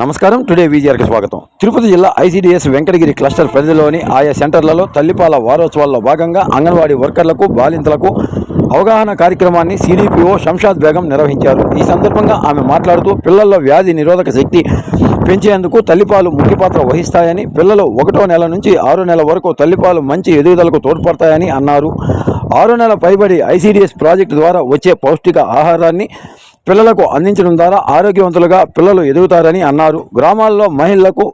నమస్కారం. టుడే విజిఆర్కి స్వాగతం. తిరుపతి జిల్లా ఐసీడీఎస్ వెంకటగిరి క్లస్టర్ పరిధిలోని ఆయా సెంటర్లలో తల్లిపాల వారోత్సవాల్లో భాగంగా అంగన్వాడీ వర్కర్లకు బాలింతలకు అవగాహన కార్యక్రమాన్ని సిడిపిఓ శంషాద్ బేగం నిర్వహించారు. ఈ సందర్భంగా ఆమె మాట్లాడుతూ పిల్లల్లో వ్యాధి నిరోధక శక్తి పెంచేందుకు తల్లిపాలు ముఖ్య పాత్ర వహిస్తాయని పిల్లలు ఒకటో నెల నుంచి ఆరో నెల వరకు తల్లిపాలు మంచి ఎదుగుదలకు తోడ్పడతాయని అన్నారు. ఆరో నెల పైబడి ఐసీడీఎస్ ప్రాజెక్టు ద్వారా వచ్చే పౌష్టిక ఆహారాన్ని పిల్లలకు అందించడం ద్వారా ఆరోగ్యవంతులుగా పిల్లలు ఎదుగుతారని అన్నారు. గ్రామాల్లో మహిళలకు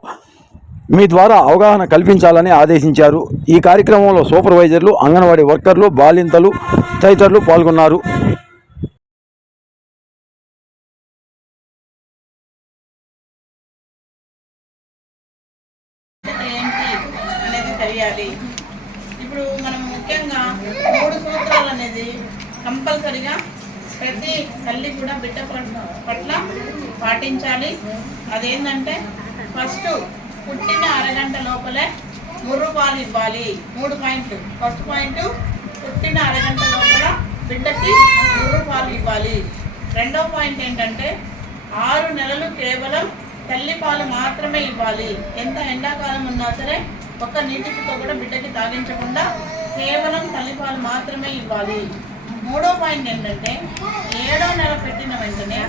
మీ ద్వారా అవగాహన కల్పించాలని ఆదేశించారు. ఈ కార్యక్రమంలో సూపర్వైజర్లు అంగన్వాడీ వర్కర్లు బాలింతలు తదితరులు పాల్గొన్నారు. ఇప్పుడు మనం ముఖ్యంగా మూడు సూత్రాలు అనేది కంపల్సరిగా ప్రతి తల్లి కూడా బిడ్డ పట్ల- పట్ల పాటించాలి. అదేంటంటే ఫస్ట్ పుట్టిన అరగంట లోపలే ముర్రు పాలు ఇవ్వాలి. మూడు పాయింట్లు. ఫస్ట్ పాయింట్ పుట్టిన అరగంట లోపల బిడ్డకి ముర్రు పాలు ఇవ్వాలి. రెండో పాయింట్ ఏంటంటే ఆరు నెలలు కేవలం తల్లి పాలు మాత్రమే ఇవ్వాలి. ఎంత ఎండాకాలం ఉన్నా సరే ఒక్క నీటితో కూడా బిడ్డకి తాగించకుండా కేవలం తల్లి పాలు మాత్రమే ఇవ్వాలి. మూడో పాయింట్ ఏంటంటే ఏడో నెల పెట్టిన వెంటనే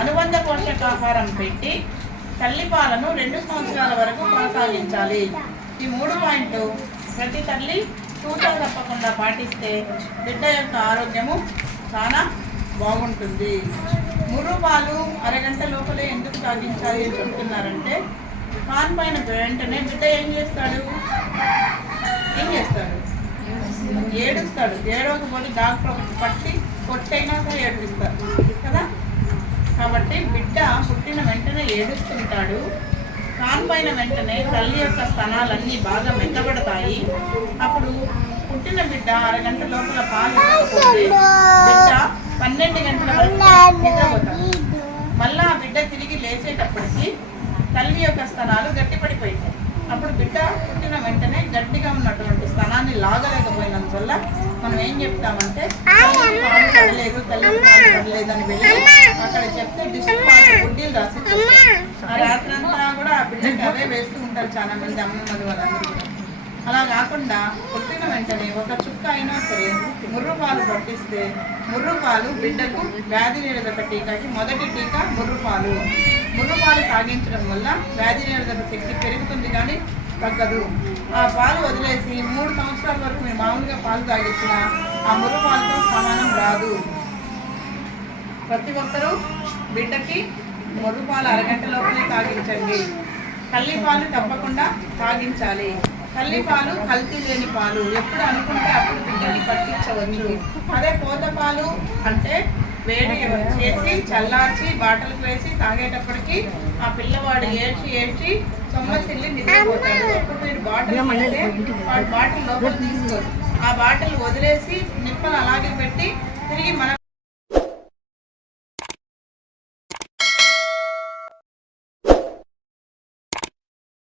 అనుబంధ పోషకాహారం పెట్టి తల్లి పాలను రెండు సంవత్సరాల వరకు కొనసాగించాలి. ఈ మూడు పాయింట్లు ప్రతి తల్లి సూచన తప్పకుండా పాటిస్తే బిడ్డ యొక్క ఆరోగ్యము చాలా బాగుంటుంది. ముర్రు పాలు అరగంట లోపలే ఎందుకు తాగించాలి అని చెప్తున్నారంటే పాన్ పైన వెంటనే బిడ్డ ఏం చేస్తాడు? ఏం చేస్తాడు? ఏడుస్తాడు. ఏడవకపోతే డాక్టర్ ఒకటి పట్టి కొట్టైనా సరే ఏడిపిస్తారు కదా? కాబట్టి బిడ్డ పుట్టిన వెంటనే ఏడుస్తుంటాడు. కాన్పోయిన వెంటనే తల్లి యొక్క స్తనాలన్నీ బాగా మెత్తబడతాయి. అప్పుడు పుట్టిన బిడ్డ అరగంట లోపల పాలు ఇవ్వకపోతే బిడ్డ పన్నెండు గంటల వరకు నిద్రపోతాడు. మళ్ళా ఆ బిడ్డ తిరిగి లేచేటప్పటికి తల్లి యొక్క స్తనాలు గట్టిపడిపోయింటాయి అప్పుడు బిడ్డ పుట్టిన వెంటనే గట్టిగా ఉన్నటువంటి లాగలేకపోయినందువల్ల మనం ఏం చెప్తామంటే పడలేదు పడలేదు అని వెళ్ళి అక్కడ చెప్తే డిస్ట్రిక్ట్ గుడ్డీలు రాసి. ఆ రాత్రంతా కూడా ఆ బిడ్డకి అవే వేస్తూ ఉంటారు చాలా మంది అమ్మమ్మలు వాళ్ళందరూ. అలా కాకుండా పుట్టిన వెంటనే ఒక చుక్క అయినా సరే ముర్రు పాలు పట్టిస్తే ముర్రు పాలు బిడ్డకు వ్యాధి నిరోధక టీకాకి మొదటి టీకా ముర్రు పాలు. ముర్రు పాలు తాగించడం వల్ల వ్యాధి నిరోధక శక్తి పెరుగుతుంది కానీ తగ్గదు. ఆ పాలు వదిలేసి మూడు సంవత్సరాల వరకు మీరు మామూలుగా పాలు తాగించిన ఆ ముర్రు పాలతో సమానం రాదు. ప్రతి ఒక్కరూ బిడ్డకి మొర్రు పాలు అరగంట లోపలే తాగించండి. తల్లి పాలు తప్పకుండా తాగించాలి. తల్లి పాలు కల్తీ లేని పాలు. ఎప్పుడు అనుకుంటే అప్పుడు బిడ్డకి పట్టించవచ్చు. అదే పోత పాలు అంటే వేడి చేసి చల్లార్చి బాటలకు వేసి తాగేటప్పటికి ఆ పిల్లవాడు ఏడ్చి ఏడ్చి సొమ్మసిల్లి నిద్రపోతాడు. బాటిల్ బాటిల్ లోపల తీసుకోరు. ఆ బాటిల్ వదిలేసి నిప్పలు అలాగే పెట్టి తిరిగి మన